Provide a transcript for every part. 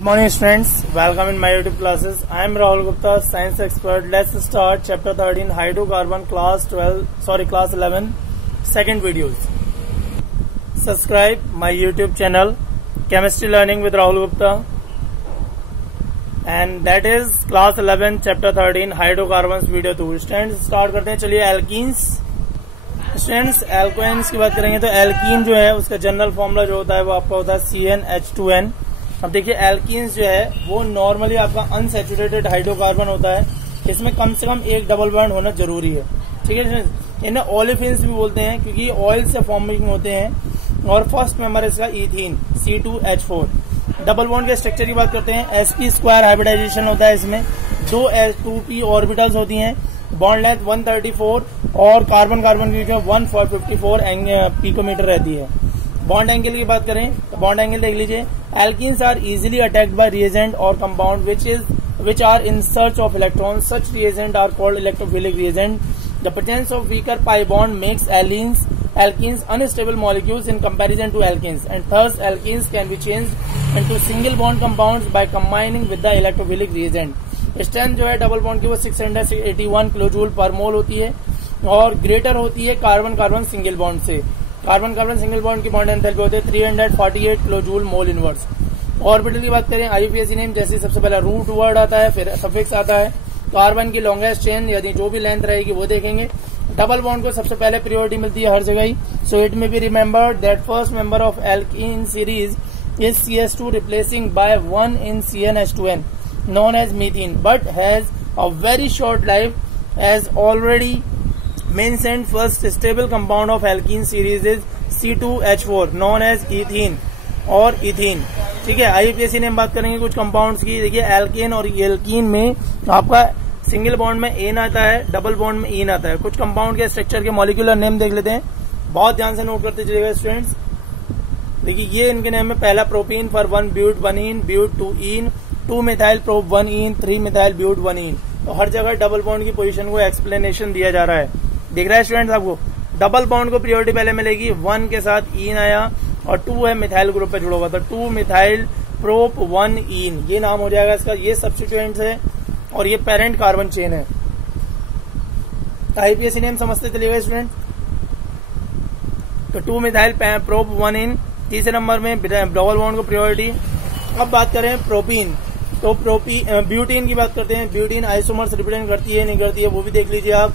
Good morning students, welcome in my YouTube classes. I am Rahul Gupta, science expert. Let's start chapter 13 hydrocarbon class 11 second videos. Subscribe my YouTube channel Chemistry Learning with Rahul Gupta, and that is class 11 chapter 13 hydrocarbons video 2. Students start करते हैं. चलिए alkenes. Students एल्कोइन्स की बात करेंगे तो alkene जो है उसका जनरल फॉर्मूला जो होता है वो आपका होता है CnH2n. अब देखिए एल्कीन्स जो है वो नॉर्मली आपका अनसैचुरेटेड हाइड्रोकार्बन होता है. इसमें कम से कम एक डबल बॉन्ड होना जरूरी है. ठीक है, इन्हें ओलेफिन्स भी बोलते हैं क्योंकि ऑयल से फॉर्मिंग होते हैं. और फर्स्ट मेंबर इसका इथीन C2H4. डबल बॉन्ड के स्ट्रक्चर की बात करते हैं. sp² हाइब्रिडाइजेशन होता है. इसमें दो S2p ऑर्बिटल्स होती हैं. बॉन्ड लेंथ 134 और कार्बन कार्बन की 154 पिकोमीटर रहती है. बॉन्ड एंगल की बात करें तो बॉन्ड एंगल देख लीजिए. Alkenes are easily attacked by reagent और compound which are in search of electrons. Such reagent are called electrophilic reagent. The presence of weaker pi bond makes alkenes unstable molecules in comparison to alkenes, and thus alkenes can be changed into single bond compounds by combining with the electrophilic reagent. Strength जो है double bond की वो 681 kilojoule पर मोल होती है और greater होती है कार्बन कार्बन सिंगल बॉन्ड से. कार्बन कार्बन सिंगल बॉन्ड की बॉन्ड एंथैल्पी होते हैं 348 किलोजूल मोल इनवर्स. ऑर्बिटल की बात करें IUPAC नेम जैसे सबसे पहला रूट वर्ड आता है, फिर सफिक्स आता है. कार्बन की लॉन्गेस्ट चेन यदि जो भी लेंथ रहेगी वो देखेंगे. डबल बॉन्ड को सबसे पहले प्रायोरिटी मिलती है हर जगह ही. So it may be remembered that first member of alkene series is CH2 replacing by 1 in CnH2n known as methane, but has a very short life. As already mentioned, first stable compound of alkene series is C2H4 known as ethene और ethene. ठीक है, IUPAC ने हम बात करेंगे कुछ compounds की. देखिए एल्केन और एल्कीन में आपका सिंगल बॉन्ड में एन आता है, डबल बॉन्ड में इन आता है. कुछ कंपाउंड के स्ट्रक्चर के मॉलिक्यूलर नेम देख लेते हैं. बहुत ध्यान से नोट करते चलिएगा स्टूडेंट्स. देखिए ये इनके नेम में पहला propene for 1 but 1 ene, but 2 ene, 2 methyl prop 1 ene, 3 methyl but 1 ene. तो हर जगह डबल बॉन्ड की पोजीशन को एक्सप्लेनेशन दिया जा रहा है. दिख रहा है स्टूडेंट्स आपको. डबल बॉन्ड को प्रायोरिटी पहले मिलेगी. 1 के साथ इन आया और 2 है मिथाइल ग्रुप पे जुड़ा हुआ. तो 2 मिथाइल प्रोप 1 इन ये नाम हो जाएगा इसका. ये सब्स्टिट्यूएंट्स है और ये पेरेंट कार्बन चेन है. IUPAC नेम समझते चलिएगा स्टूडेंट. तो 2 मिथाइल प्रोप 1 इन. तीसरे नंबर में डबल बॉन्ड को प्रायोरिटी. अब बात करें प्रोपीन तो ब्यूटीन की बात करते हैं. ब्यूटीन आइसोमर्स रिप्रेजेंट करती है नहीं करती है वो भी देख लीजिए आप.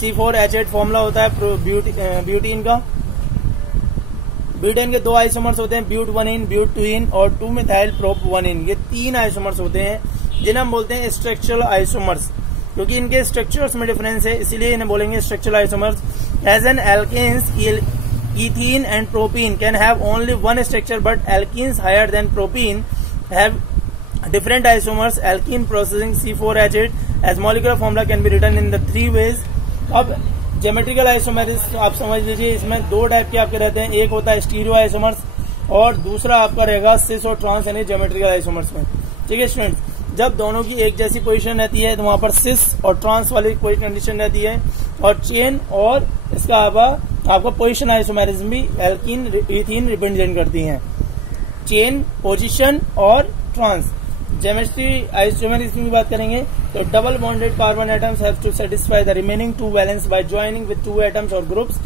C4H8 फॉर्मूला होता है ब्यूटीन का. ब्यूटेन के 2 आइसोमर्स होते हैं, ब्यूट 1 इन, ब्यूट 2 इन और 2 मिथाइल प्रोप 1 इन. ये 3 आइसोमर्स होते हैं जिन्हें हम बोलते हैं स्ट्रक्चरल आइसोमर्स. क्योंकि इनके स्ट्रक्चर्स में डिफरेंस है इसलिए इन्हें बोलेंगे structural isomers. As an alkenes ethene and propene can have only one structure, but alkenes higher than propene have different isomers. Alkene processing C4H8 as molecular formula can be written in the 3 ways. अब geometrical isomers आप समझ लीजिए इसमें 2 type के आपके रहते हैं. एक होता है स्टीरियो आइसोमर्स और दूसरा आपका रहेगा सिस और ट्रांस यानी ज्योमेट्रिकल आइसोमर्स में. ठीक है स्टूडेंट्स, जब दोनों की एक जैसी पोजीशन रहती है तो वहां पर सिस और ट्रांस वाली कोई कंडीशन रहती है. और चेन और इसका आपका पोजीशन आइसोमेरिज्म भी एल्कीन इथीन रिप्रेजेंट करती हैं. चेन, पोजीशन और ट्रांस. जेमेस्ट्री आइसोमेरिज्म की बात करेंगे तो double bonded carbon atoms have to satisfy the remaining 2 valence by joining with 2 atoms और groups.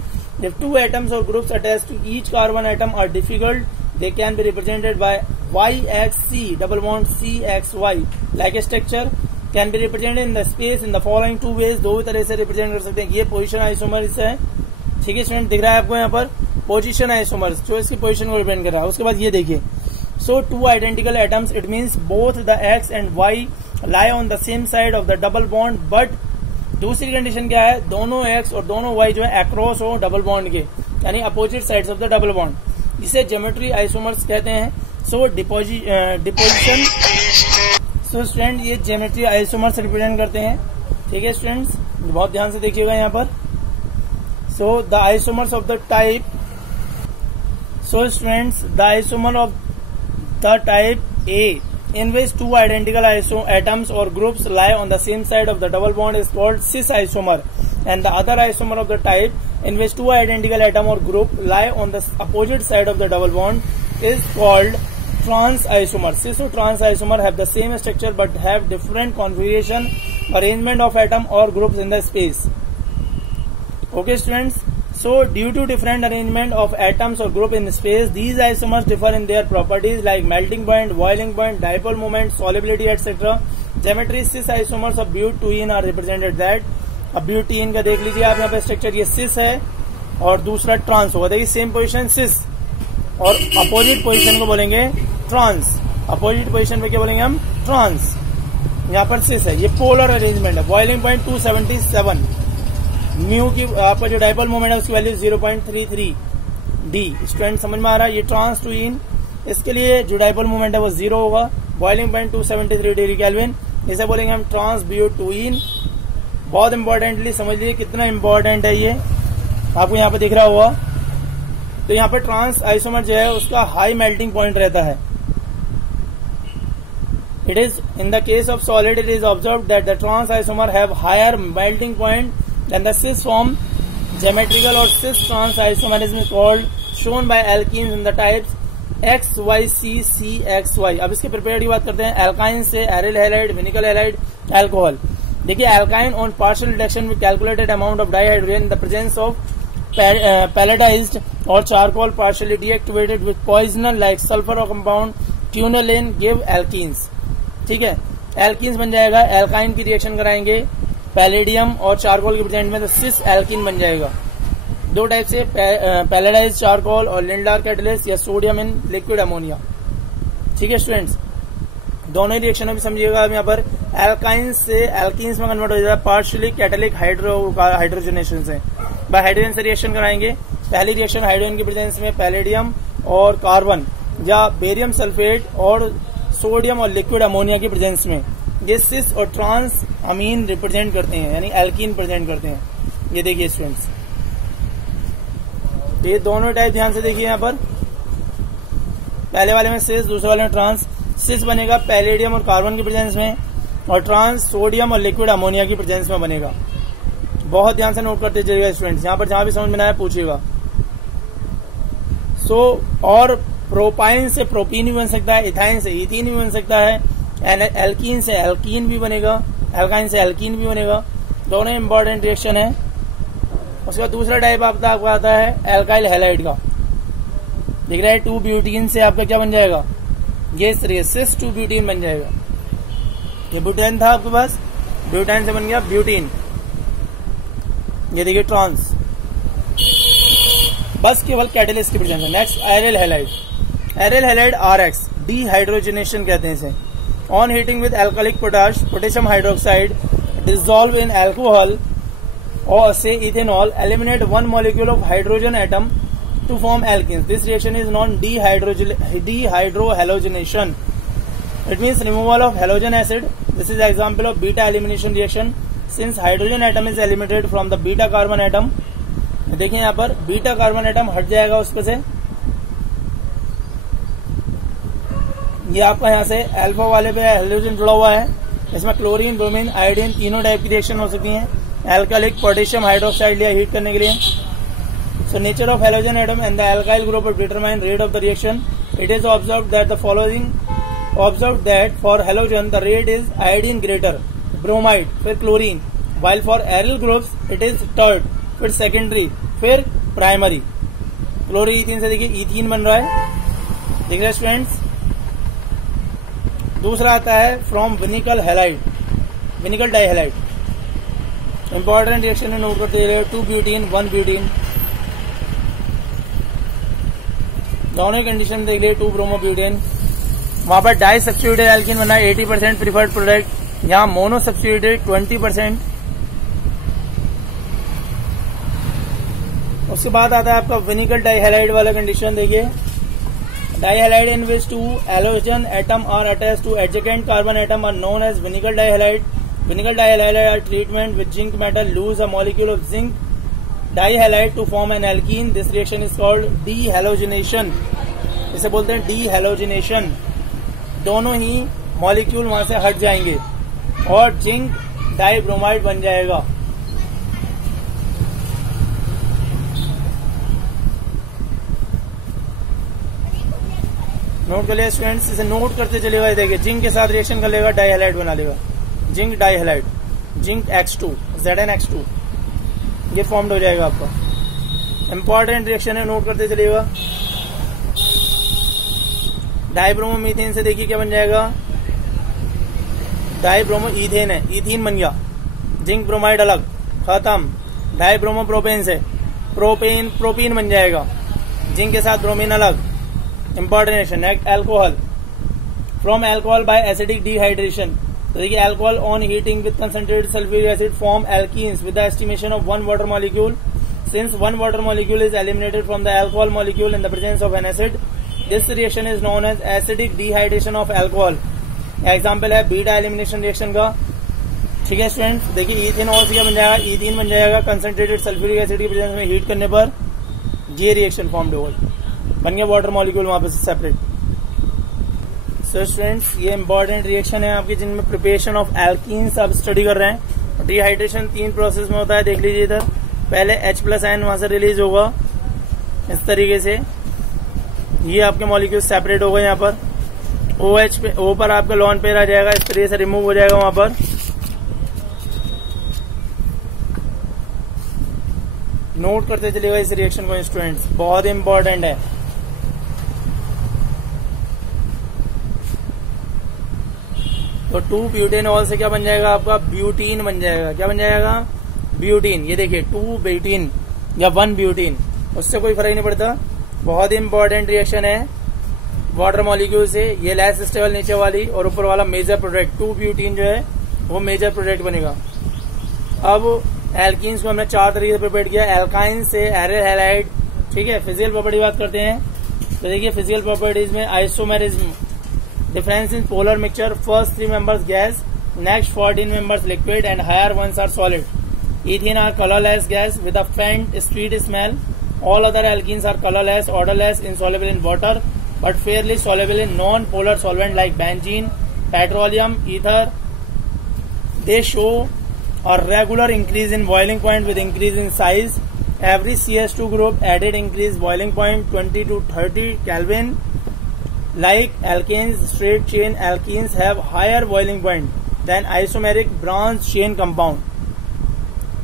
If 2 atoms or groups attached to each carbon atom are difficult, they can be represented by YXC double bond CXY. Like a structure can be represented in the space in the following 2 ways. 2 तरह से represent कर सकते हैं. ये position isomers है. ठीक है student, दिख रहा है आपको यहाँ पर पोजीशन आइसोमर्स जो इसकी पोजीशन को रिप्रेजेंट कर रहा है. उसके बाद ये देखिए. So 2 identical atoms, it means both the X and Y lie on the same side of the double bond, but दूसरी कंडीशन क्या है, दोनों X और दोनों Y जो है अक्रॉस हो डबल बॉन्ड के यानी opposite sides of the double bond. इसे ज्योमेट्री आइसोमर्स कहते हैं. सो डिपोजिशन. सो स्टूडेंट ये ज्योमेट्री आइसोमर्स रिप्रेजेंट करते हैं. ठीक है स्टूडेंट्स, बहुत ध्यान से देखिएगा यहाँ पर. So the isomers of the type. So students the isomer of the type A in which 2 identical atoms or groups lie on the same side of the double bond is called cis isomer, and the other isomer of the type in which 2 identical atom or group lie on the opposite side of the double bond is called trans isomer. Cis or trans isomer have the same structure but have different configuration, arrangement of atom or groups in the space. Okay students, so due to different arrangement of atoms or group in space, these isomers differ in their properties like melting point, boiling point, dipole moment, solubility etc. Geometry. Cis isomers of butene are represented that. अब butene का देख लीजिए आप यहाँ पे structure, ये सिस है और दूसरा ट्रांस होगा। देखिए सेम पोजीशन सिस और अपोजिट पोजीशन को बोलेंगे ट्रांस। अपोजिट पोजीशन पे क्या बोलेंगे हम? ट्रांस। यहाँ पर सिस है, ये पोलर अरेंजमेंट है। बॉइलिंग पॉइंट 277, म्यू की आपका जो डाइपोल मोमेंट है उसकी वैल्यू 0.33 डी। स्टूडेंट समझ में आ रहा है? ये ट्रांस टू इन, इसके लिए जो डाइपोल मोमेंट है वो 0 होगा। बॉइलिंग पॉइंट 273 डिग्री केल्विन, इसे बोलेंगे हम ट्रांस ब्यूटीन। बहुत इंपॉर्टेंटली समझ लीजिए कितना इंपॉर्टेंट है ये, आपको यहाँ पे दिख रहा होगा। तो यहाँ पे ट्रांस आइसोमर जो है उसका हाई मेल्टिंग पॉइंट रहता है। It is in the case of solid it is observe that the trans isomer have higher melting point than the cis form. Geometrical और cis trans isomerism is called shown by alkenes in the types XYCCXY। अब इसके prepare की बात करते हैं। Alkyne से aryl halide, विनिकल halide, alcohol. देखिए alkyne on partial reduction with calculated amount of dihydrogen in the presence of palladised और charcoal partially deactivated with poisoner like sulphur और कंपाउंड ट्यूनोलिन गिव एल्कीन्स। ठीक है, एल्कीन्स बन जाएगा। Alkyne की reaction कराएंगे पैलेडियम और चारकोल के प्रेजेंट में तो सिस एल्कीन बन जाएगा। दो टाइप से, पैलेडाइज्ड चारकोल और लिंडार कैटलिस्ट या सोडियम इन लिक्विड अमोनिया। ठीक है स्टूडेंट्स, दोनों रिएक्शन भी समझिएगा। यहाँ पर एल्काइन से एल्कीन्स में कन्वर्ट हो जाता है पार्शियली कैटलिक हाइड्रोजनेशन से। बाय हाइड्रोजन से रिएक्शन कराएंगे। पहली रिएक्शन हाइड्रोजन की प्रेजेंस में पैलेडियम और कार्बन या बेरियम सल्फेट और सोडियम और लिक्विड अमोनिया की प्रेजेंस में ये सिस और ट्रांस अमीन रिप्रेजेंट करते हैं, यानी एल्कीन प्रेजेंट करते हैं। ये देखिए स्टूडेंट्स, ये दोनों टाइप ध्यान से देखिए। यहाँ पर पहले वाले में सिस, दूसरे वाले में ट्रांस। सिस बनेगा पैलेडियम और कार्बन की प्रेजेंस में और ट्रांस सोडियम और लिक्विड अमोनिया की प्रेजेंस में बनेगा। बहुत ध्यान से नोट करते जाइएगा स्टूडेंट्स, यहाँ पर जहां भी समझ में आया पूछिएगा। और प्रोपाइन से प्रोपीन भी बन सकता है, इथाइन से इथीन भी बन सकता है, एल्कीन से एल्कीन भी बनेगा, एल्काइन से एल्कीन भी बनेगा। दोनों इंपॉर्टेंट रिएक्शन है। उसके बाद दूसरा टाइप आपको आता है एल्काइल हैलाइड का। दिख रहा है 2 ब्यूटीन से आपका क्या बन जाएगा? ये सिस 2 ब्यूटीन बन जाएगा। ये ब्यूटेन था आपके पास, ब्यूटेन से बन गया ब्यूटीन। ये देखिए ट्रांस, बस केवल कैटलिस्ट की प्रेजेंस है। Next aryl halide. Aryl halide RX, dehydrogenation कहते हैं इसे। On heating with alcoholic potassium hydroxide dissolve in alcohol और से ethanol eliminate 1 molecule of hydrogen atom to form alkenes. This reaction is known dehydrohalonation. It means removal of halogen acid. This is example of beta elimination reaction. Since hydrogen atom is eliminated from the beta carbon atom, देखिए यहाँ पर beta carbon atom हट जाएगा उसको से। ये आपका यहाँ से अल्फा वाले पे हाइड्रोजन जुड़ा हुआ है। इसमें क्लोरीन, ब्रोमीन, आयोडीन तीनों टाइप की रिएक्शन हो सकती है। एल्कालिक पोटेशियम हाइड्रोक्साइड लिया हीट करने के लिए। So nature of halogen atom and the alkyl group will determine rate of the reaction. It is observed that for halogen the rate is iodine greater, bromide, फिर chlorine, while for aryl groups it is third, फिर secondary, फिर primary. Chlorine से देखिए ethene बन रहा है, देख रहे स्टूडेंट्स। दूसरा आता है फ्रॉम विनिकल हैलाइड, विनिकल डाइहैलाइड। इंपॉर्टेंट रिएक्शन में नोट करते रहिए। 2 ब्यूटीन 1 ब्यूटीन, दोनों कंडीशन देख लिए। 2 ब्रोमोब्यूटेन, वहां पर डाई सब्स्टिट्यूटेड एल्कीन बना 80% प्रीफर्ड प्रोडक्ट, यहाँ मोनो सब्स्टिट्यूटेड 20%। उसके बाद आता है आपका विनिकल डाइहैलाइड वाला कंडीशन। देखिए डाइहैलाइड in which 2 halogen atom are attached to adjacent carbon atom are known as vinyl dihalide. Vinyl dihalide are treatment with zinc metal lose a molecule of zinc dihalide to form an alkene. This reaction is called dehalogenation. इसे बोलते हैं dehalogenation. दोनों ही molecule वहां से हट जाएंगे और zinc dibromide बन जाएगा। नोट कर लिया स्टूडेंट्स, इसे नोट करते चलेगा। देखिए जिंक के साथ रिएक्शन कर लेगा, डाई हैलाइड बना लेगा, zinc die halide, zinc X2 ZnX2 ये फॉर्म्ड हो जाएगा आपका। इंपॉर्टेंट रिएक्शन है, नोट करते चलिएगा। डाइब्रोमोमीथेन से देखिए क्या बन जाएगा, डाइब्रोमो इथेन है, इथीन बन गया। जिंक ब्रोमाइड अलग, खत्म। डाइब्रोमो प्रोपेन से प्रोपेन प्रोपीन बन जाएगा, जिंक के साथ ब्रोमीन अलग। Important reaction. Alcohol, from alcohol by acidic dehydration. तो देखिए alcohol on heating with concentrated sulphuric acid form alkenes with the estimation of 1 water molecule. Since 1 water molecule is eliminated from the alcohol molecule in the presence of an acid, this reaction is known as acidic dehydration of alcohol. Example है beta elimination reaction का। ठीक है students, देखिए ethanol से क्या बन जाएगा, ethene बन जाएगा कंसंट्रेटेड सल्फ्यूरिक एसिड की प्रेजेंस में हीट करने पर, ये रिएक्शन फॉर्म्ड होगा, बन गया वाटर मॉलिक्यूल वहां पर सेपरेट। सो स्टूडेंट्स ये इंपॉर्टेंट रिएक्शन है आपकी, जिनमें प्रिपरेशन ऑफ एल्कीन्स आप स्टडी कर रहे हैं। डिहाइड्रेशन 3 प्रोसेस में होता है, देख लीजिए इधर। पहले H+N वहां से रिलीज होगा इस तरीके से, ये आपके मॉलिक्यूल सेपरेट हो गए। यहाँ पर OH पे O पर आपका लॉन पेयर आ जाएगा, इस तरीके से रिमूव हो जाएगा वहां पर। नोट करते चलिएगा इस रिएक्शन को स्टूडेंट्स, बहुत इंपॉर्टेंट है। तो 2-ब्यूटेनॉल से क्या बन जाएगा आपका, ब्यूटीन बन जाएगा। क्या बन जाएगा, ब्यूटीन। ये देखिए 2-ब्यूटीन या 1-ब्यूटीन, उससे कोई फर्क नहीं पड़ता। बहुत ही इंपॉर्टेंट रिएक्शन है वाटर मॉलिक्यूल से। ये लेस स्टेबल नीचे वाली और ऊपर वाला मेजर प्रोडक्ट 2-ब्यूटीन जो है वो मेजर प्रोडक्ट बनेगा। अब एल्कीन्स को हमने 4 तरीके से प्रिपेयर किया। एल्काइन से एरिल हैलाइड, ठीक है। फिजिकल प्रॉपर्टी बात करते हैं, तो देखिए फिजिकल प्रॉपर्टीज में isomerism, difference in polar mixture, first 3 members gas, next 14 members liquid and higher ones are solid. Ethene are colorless gas with a faint sweet smell. All other alkenes are colorless, odorless, insoluble in water but fairly soluble in non-polar solvent like benzene, petroleum, ether. They show a regular increase in boiling point with increase in size. Every CS2 group added increase boiling point 20 to 30 Kelvin. Like alkanes, straight chain alkenes have higher boiling point than isomeric branch chain compound.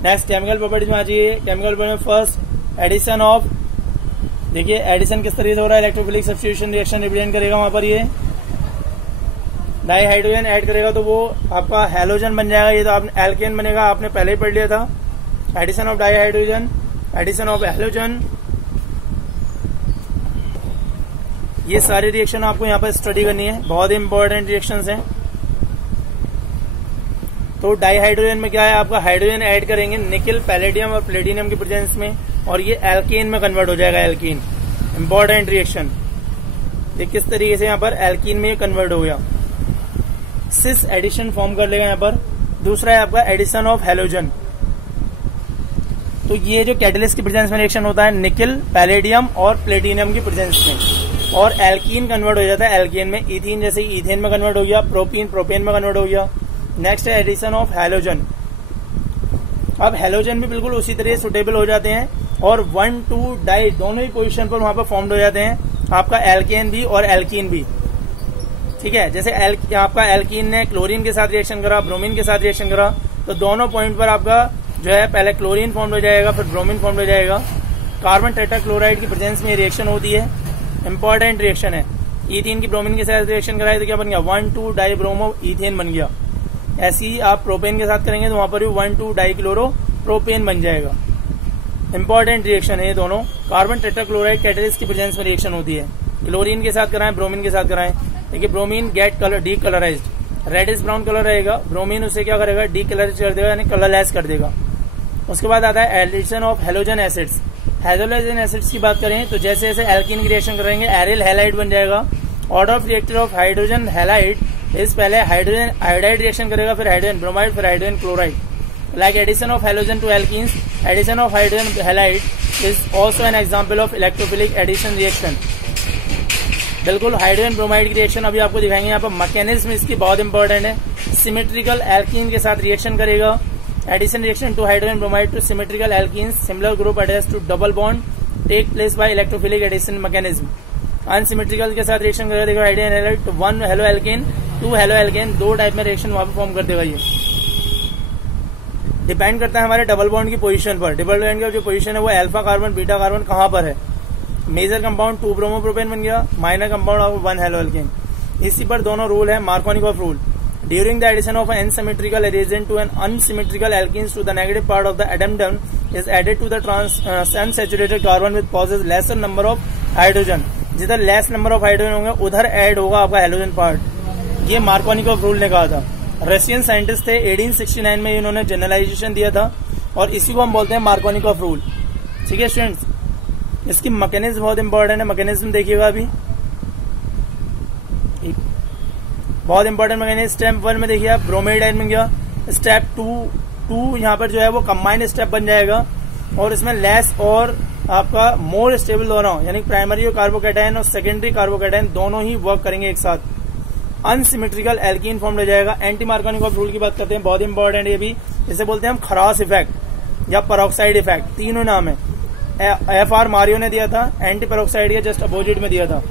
Next chemical properties में आ जाइए। Chemical property में first edition of, देखिए addition किस तरीके से हो रहा है, इलेक्ट्रोफिलिक सब्स्टिट्यूशन रिएक्शन रिप्रेजेंट करेगा वहां पर। ये डाई हाइड्रोजन ऐड करेगा तो वो आपका हैलोजन बन जाएगा। ये तो आपने एल्केन बनेगा, आपने पहले ही पढ़ लिया था। Addition of dihydrogen, addition of halogen, ये सारे रिएक्शन आपको यहाँ पर स्टडी करनी है, बहुत ही इंपॉर्टेंट रिएक्शंस हैं। तो डाइहाइड्रोजन में क्या है, आपका हाइड्रोजन ऐड करेंगे निकल, पैलेडियम और प्लेटिनियम की प्रेजेंस में, और ये एल्कीन में कन्वर्ट हो जाएगा। एल्कीन इंपॉर्टेंट रिएक्शन, ये किस तरीके से यहाँ पर एल्कीन में कन्वर्ट हो गया। सिस एडिशन फॉर्म कर लेगा यहाँ पर। दूसरा है आपका एडिशन ऑफ हैलोजन। तो ये जो कैटलिस्ट की प्रेजेंस में रिएक्शन होता है निकल, पैलेडियम और प्लेटिनियम की प्रेजेंस में, और एल्कीन कन्वर्ट हो जाता है एल्कीन में। इथीन जैसे इथेन में कन्वर्ट हो गया, प्रोपीन प्रोपेन में कन्वर्ट हो गया। नेक्स्ट है एडिशन ऑफ हैलोजन। अब हैलोजन भी बिल्कुल उसी तरह सुटेबल हो जाते हैं, और 1,2 डाई दोनों ही पोजीशन पर वहां पर फॉर्म्ड हो जाते हैं, आपका एल्केन भी और एल्कीन भी। ठीक है, जैसे आपका एल्कीन ने क्लोरीन के साथ रिएक्शन करा, ब्रोमीन के साथ रिएक्शन करा, तो दोनों पॉइंट पर आपका जो है पहले क्लोरीन फॉर्म हो जाएगा, फिर ब्रोमीन फॉर्म हो जाएगा। कार्बन टेट्राक्लोराइड की प्रेजेंस में रिएक्शन होती है, इंपॉर्टेंट रिएक्शन है। इथीन की ब्रोमीन के साथ रिएक्शन कराए तो क्या बन गया, 1,2 डाई ब्रोमो इथेन बन गया। ऐसे ही आप प्रोपेन के साथ करेंगे तो वहां पर भी 1,2 डाई क्लोरो प्रोपेन बन जाएगा। इंपॉर्टेंट रिएक्शन है ये दोनों। कार्बन टेट्राक्लोराइड कैटलिस्ट की प्रेजेंस में रिएक्शन होती है। क्लोरीन के साथ कराएं, ब्रोमीन के साथ कराएं। देखिए bromine get colour decolourised, reddish brown colour रहेगा, ब्रोमीन उसे क्या करेगा, डी कलराइज कर देगा, यानी कलरलेस कर देगा। उसके बाद आता है addition of halogen acids. Halogen acids की बात करें तो जैसे जैसे एल्कीन की रिएक्शन करेंगे एरिल हैलाइड बन जाएगा। Order of reactor of hydrogen halide इस पहले हाइड्रोजन आयोडाइड रिएक्शन करेगा, फिर हाइड्रोजन ब्रोमाइड, फिर hydrogen chloride. Like addition of halogen to alkenes, addition of hydrogen halide is also an example of electrophilic addition reaction. बिल्कुल hydrogen bromide की reaction अभी आपको दिखाएंगे। यहाँ पर मैकेनिज्म इसकी बहुत इंपॉर्टेंट है। सिमेट्रिकल एल्कीन के साथ रिएक्शन करेगा, addition reaction to hydrogen bromide to symmetrical alkenes, similar group attach to double bond take place by electrophilic addition mechanism. Unsymmetrical के साथ रिएक्शन करेगा, देखो हाइड्रोजन हैलाइड, तो 1 haloalkane 2 haloalkane, 2 type में reaction वहां पर form कर देगा। ये डिपेंड करता है हमारे डबल बॉन्ड की पोजीशन पर। डबल बॉन्ड की जो पोजीशन है वो अल्फा कार्बन बीटा कार्बन कहां पर है। मेजर कंपाउंड 2 ब्रोमोप्रोपेन बन गया, minor compound of 1 haloalkane. इसी पर दोनों रूल है, Markovnikov rule. During the addition of an symmetrical reagent to an unsymmetrical alkenes to the negative part of the addendum is added to the unsaturated carbon with possess lesser number of hydrogen। जिधर less number of hydrogen होंगे उधर add होगा आपका hydrogen part. ये Markovnikov rule ने कहा था। Russian scientist थे, 1869 में इन्होंने जनरलाइजेशन दिया था और इसी को हम बोलते हैं मार्कोनिकॉफ रूल। ठीक है स्टूडेंट्स, इसकी मैकेनिज्म बहुत इंपॉर्टेंट है। मैकेनिज्म देखिएगा अभी, बहुत इंपॉर्टेंट मैकेनिज्म। स्टेप 1 में देखिए आप ब्रोमाइड आयन बन गया। स्टेप 2 यहाँ पर जो है वो कंबाइंड स्टेप बन जाएगा और इसमें लेस और आपका मोर स्टेबल दोनों, यानी प्राइमरी और कार्बोकैटायन और सेकेंडरी कार्बोकैटायन दोनों ही वर्क करेंगे एक साथ। अनसिमेट्रिकल एल्कीन फॉर्म हो जाएगा। एंटी मार्कोनिकॉफ रूल की बात करते हैं, बहुत इंपॉर्टेंट ये भी। इसे बोलते हैं हम खरास इफेक्ट या पेरोक्साइड इफेक्ट, तीनों नाम है। FR मारियो ने दिया था, एंटी पेरोक्साइड के जस्ट अपोजिट में दिया था।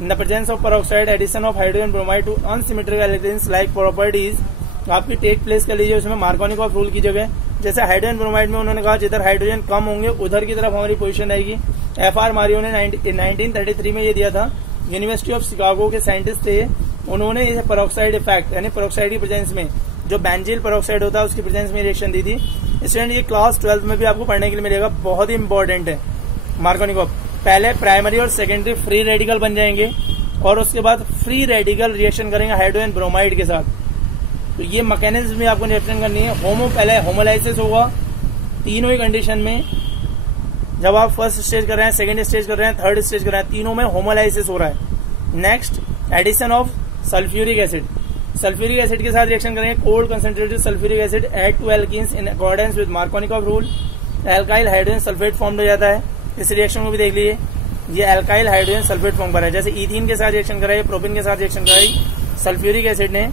In the presence of peroxide addition of hydrogen bromide to unsymmetrical alkenes like properties आपकी टेक प्लेस कर लीजिए उसमें मार्कोनिकॉफ रूल की जगह। जैसे हाइड्रोजन ब्रोमाइड में उन्होंने कहा जिधर हाइड्रोजन कम होंगे उधर की तरफ हमारी पोजीशन आएगी। FR मारियो ने 1933 में ये दिया था। यूनिवर्सिटी ऑफ शिकागो के साइंटिस्ट थे, उन्होंने इसे पेरोक्साइड इफेक्ट यानी पेरोक्साइड की प्रेजेंस में जो बेंजील पेरोक्साइड होता है उसकी प्रेजेंस में रिएक्शन दी थी। स्टूडेंट ये क्लास 12 में भी आपको पढ़ने के लिए मिलेगा, बहुत ही इंपॉर्टेंट है मार्कोनिकॉफ। पहले प्राइमरी और सेकेंडरी फ्री रेडिकल बन जाएंगे और उसके बाद फ्री रेडिकल रिएक्शन करेंगे हाइड्रोजन ब्रोमाइड के साथ। तो ये मैकेनिज्म भी आपको रिएक्शन करनी है। पहले होमोलाइसिस होगा तीनों ही कंडीशन में। जब आप फर्स्ट स्टेज कर रहे हैं, सेकंड स्टेज कर रहे हैं, थर्ड स्टेज कर रहे हैं, तीनों में होमोलाइसिस हो रहा है। Next addition of sulphuric acid. Sulphuric acid के साथ रिएक्शन करेंगे। Cold concentrated sulphuric acid add to alkenes in accordance with Markovnikov rule. Alkyl hydrogen sulphate form हो जाता है। इस रिएक्शन को भी देख लीजिए, ये एल्काइल हाइड्रोजन सल्फेट फॉर्म कर रहा है। जैसे इथीन के साथ रिएक्शन कराई, प्रोपिन के साथ रिएक्शन कराई सल्फ्यूरिक एसिड ने,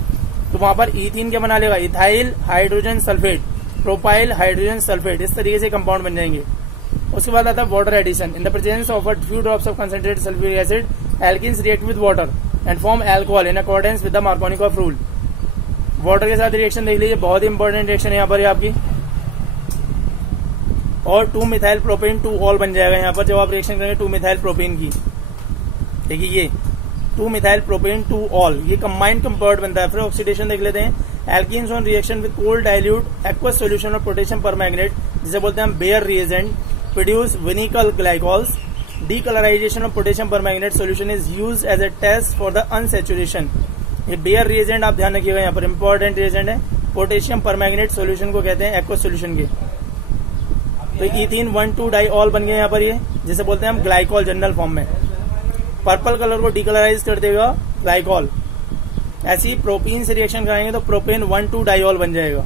तो वहां पर इथीन क्या बना लेगा, ethyl hydrogen sulphate, propyl hydrogen sulphate, इस तरीके से कंपाउंड बन जाएंगे। उसके बाद आता है water addition. In the presence of a few drops of concentrated sulphuric acid alkenes react with water and form alcohol in accordance with the Markovnikov rule. Water के साथ रिएक्शन देख लीजिए, बहुत ही इंपॉर्टेंट रिएक्शन है यहाँ पर आपकी। और 2 मिथाइल प्रोपेन 2 ऑल बन जाएगा यहाँ पर जब आप रिएक्शन करेंगे 2 मिथाइल प्रोपेन की। देखिए ये 2 मिथाइल प्रोपेन 2 ऑल, ये कंबाइंड कंपाउंड बनता है। फिर ऑक्सीडेशन देख लेते हैं। Alkenes on reaction with cold dilute aqueous solution of potassium permanganate, जिसे बोलते हैं हम बेयर रिएजेंट, प्रोड्यूस विनिकल glycols. Decolourisation of potassium permanganate solution is used as a test for the unsaturation. ये बेयर रिएजेंट आप ध्यान रखिएगा, यहाँ पर इंपॉर्टेंट रिएजेंट है। पोटेशियम परमैंगनेट सॉल्यूशन को कहते हैं एक्वस सॉल्यूशन के। तो इथीन 1,2 डाइऑल बन गया यहाँ पर, ये जिसे बोलते हैं हम ग्लाइकॉल जनरल फॉर्म में। पर्पल कलर को डीकलराइज कर देगा ग्लाइकॉल। ऐसे ही प्रोपीन से रिएक्शन कराएंगे तो प्रोपेन 1,2 डाइऑल बन जाएगा।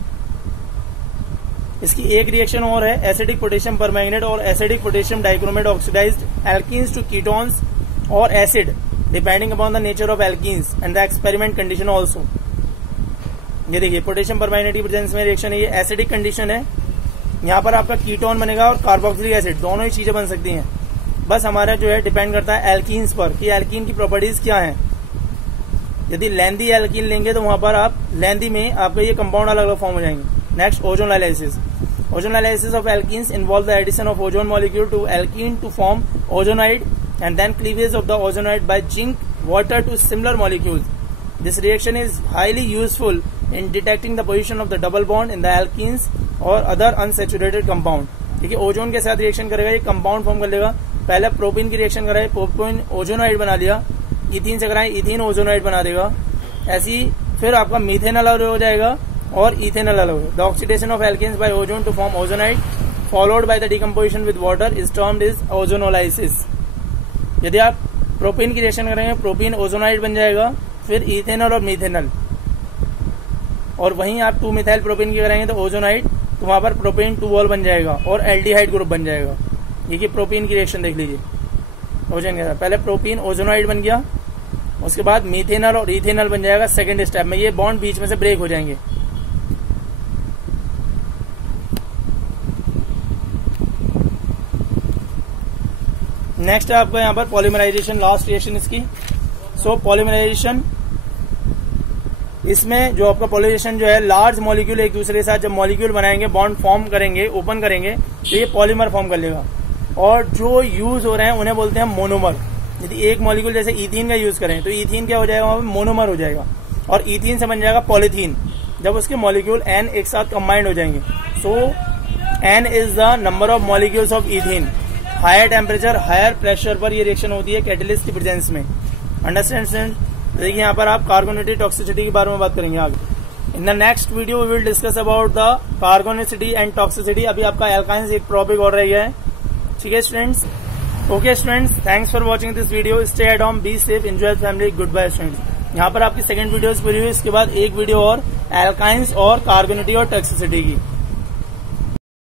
इसकी एक रिएक्शन और है, एसिडिक पोटेशियम परमैंगनेट और acidic potassium dichromate oxidised alkenes to ketones और acid depending upon the nature of alkenes and the experiment condition also. ये देखिए पोटेशियम परमैंगनेट की प्रेजेंस में रिएक्शन है, ये एसिडिक कंडीशन है। यहाँ पर आपका कीटोन बनेगा और कार्बोक्सिलिक एसिड, दोनों ही चीजें बन सकती हैं। बस हमारा जो है डिपेंड करता है एल्कीन्स पर कि एल्कीन की प्रॉपर्टीज क्या हैं। यदि लेंदी एल्कीन लेंगे तो वहां पर आप लेंदी में आपका ये कंपाउंड अलग अलग फॉर्म हो जाएंगे। Next ozone analysis. Ozone analysis of alkenes involve the addition of ozone molecule to alkene to form ozonide and then cleavage of the ozonide by zinc water to similar molecules. This reaction is highly useful in detecting the position of the double bond in the alkenes और other unsaturated compound। ठीक है, ozone के साथ reaction करेगा, ये compound form कर लेगा। पहले प्रोपीन की रिएक्शन कराए, प्रोपीन ओजोनाइड बना लिया। इथीन से कराए, इथीन ओजोनाइड बना देगा। ऐसी फिर आपका मीथेनॉल हो जाएगा और इथेनॉल अलग होगा। The oxidation of alkenes by ozone to form ozonide followed by the decomposition with water is termed is ozonolysis. यदि आप प्रोपीन की रिएक्शन करेंगे, प्रोपीन ओजोनाइड बन जाएगा, फिर इथेनॉल और मीथेनॉल। और वहीं आप 2 मिथाइल प्रोपेन की करेंगे तो ओजोनाइड, तो वहां पर प्रोपेन 2 ऑल बन जाएगा और एल्डिहाइड ग्रुप बन जाएगा। ये प्रोपीन की रिएक्शन देख लीजिए ओजोन के साथ। पहले प्रोपीन ओजोनाइड बन गया, उसके बाद मीथेनॉल और इथेनॉल बन जाएगा सेकंड स्टेप में। ये बॉन्ड बीच में से ब्रेक हो जाएंगे। नेक्स्ट है आपका यहाँ पर पॉलीमराइजेशन, लास्ट रिएक्शन इसकी। सो पॉलीमराइजेशन, इसमें जो आपका पॉलीमराइजेशन जो है, लार्ज मॉलिक्यूल एक दूसरे के साथ जब मॉलिक्यूल बनाएंगे, बॉन्ड फॉर्म करेंगे, ओपन करेंगे, तो ये पॉलीमर फॉर्म कर लेगा। और जो यूज हो रहे हैं उन्हें बोलते हैं मोनोमर। यदि एक मॉलिक्यूल जैसे इथीन का यूज करें तो इथीन क्या हो जाएगा, वहां पे मोनोमर हो जाएगा, और इथीन से बन जाएगा पॉलीथीन जब उसके मॉलिक्यूल N एक साथ कंबाइंड हो जाएंगे। So N is the number of molecules of ethene. Higher temperature, higher pressure पर ये रिएक्शन होती है कैटेलिस्ट की प्रेजेंस में। अंडरस्टैंड? देखिए यहाँ पर आप कार्बोनेटिव टॉक्सिसिटी के बारे में बात करेंगे आगे। In the next video we will discuss about the carbonicity and toxicity. अभी आपका एल्काइंस एक टॉपिक और रह गया है, ठीक है students? Okay students, thanks for watching this video. Stay at home, be safe, enjoy family, goodbye students. यहाँ पर आपकी सेकंड वीडियो पूरी हुई, इसके बाद एक वीडियो और एल्काइंस और कार्बोनेटिव और टॉक्सिसिटी की।